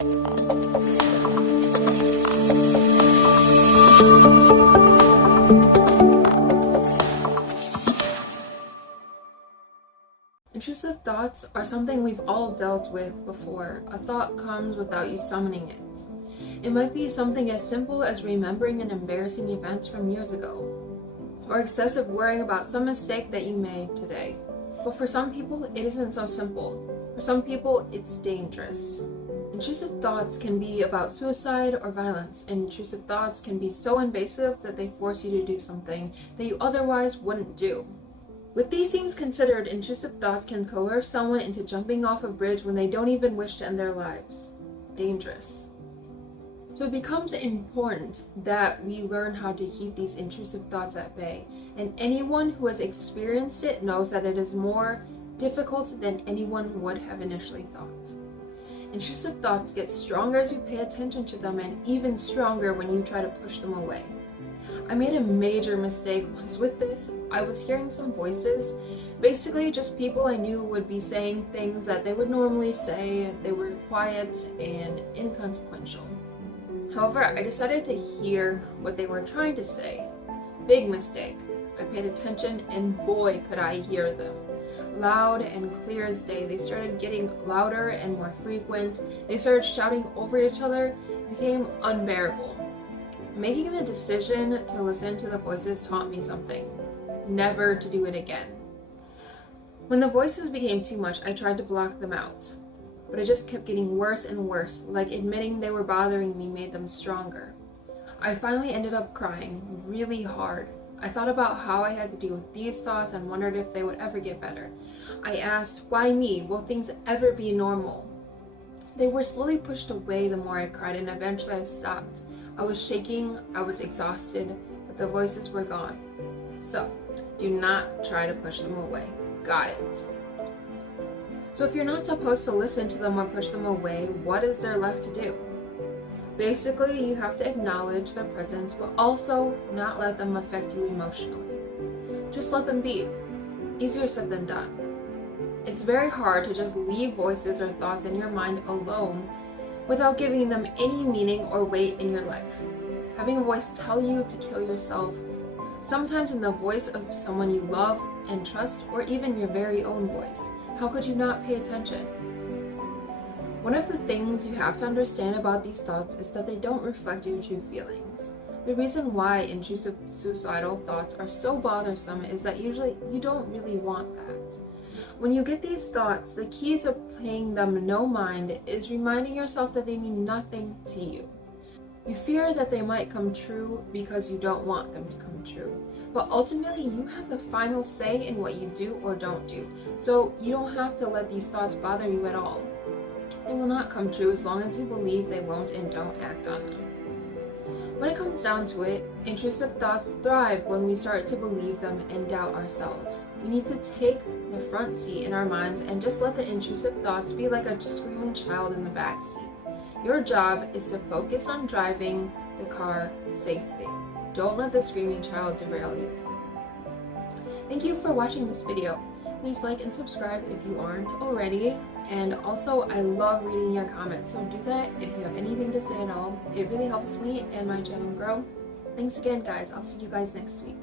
Intrusive thoughts are something we've all dealt with before. A thought comes without you summoning it. It might be something as simple as remembering an embarrassing event from years ago, or excessive worrying about some mistake that you made today. But for some people, it isn't so simple. For some people, it's dangerous. Intrusive thoughts can be about suicide or violence, and intrusive thoughts can be so invasive that they force you to do something that you otherwise wouldn't do. With these things considered, intrusive thoughts can coerce someone into jumping off a bridge when they don't even wish to end their lives. Dangerous. So it becomes important that we learn how to keep these intrusive thoughts at bay, and anyone who has experienced it knows that it is more difficult than anyone would have initially thought. Intrusive thoughts get stronger as you pay attention to them, and even stronger when you try to push them away. I made a major mistake once with this. I was hearing some voices, basically just people I knew would be saying things that they would normally say. They were quiet and inconsequential. However, I decided to hear what they were trying to say. Big mistake. I paid attention, and boy could I hear them. Loud and clear as day. They started getting louder and more frequent. They started shouting over each other. It became unbearable. Making the decision to listen to the voices taught me something. Never to do it again. When the voices became too much, I tried to block them out. But it just kept getting worse and worse, like admitting they were bothering me made them stronger. I finally ended up crying really hard. I thought about how I had to deal with these thoughts and wondered if they would ever get better. I asked, why me? Will things ever be normal? They were slowly pushed away the more I cried, and eventually I stopped. I was shaking, I was exhausted, but the voices were gone. So, do not try to push them away. Got it? So if you're not supposed to listen to them or push them away, what is there left to do? Basically, you have to acknowledge their presence, but also not let them affect you emotionally. Just let them be. Easier said than done. It's very hard to just leave voices or thoughts in your mind alone without giving them any meaning or weight in your life. Having a voice tell you to kill yourself, sometimes in the voice of someone you love and trust, or even your very own voice. How could you not pay attention? One of the things you have to understand about these thoughts is that they don't reflect your true feelings. The reason why intrusive suicidal thoughts are so bothersome is that usually you don't really want that. When you get these thoughts, the key to paying them no mind is reminding yourself that they mean nothing to you. You fear that they might come true because you don't want them to come true. But ultimately, you have the final say in what you do or don't do. So you don't have to let these thoughts bother you at all. They will not come true as long as you believe they won't and don't act on them. When it comes down to it, intrusive thoughts thrive when we start to believe them and doubt ourselves. We need to take the front seat in our minds and just let the intrusive thoughts be like a screaming child in the back seat. Your job is to focus on driving the car safely. Don't let the screaming child derail you. Thank you for watching this video. Please like and subscribe if you aren't already. And also, I love reading your comments, so do that if you have anything to say at all. It really helps me and my channel grow. Thanks again, guys. I'll see you guys next week.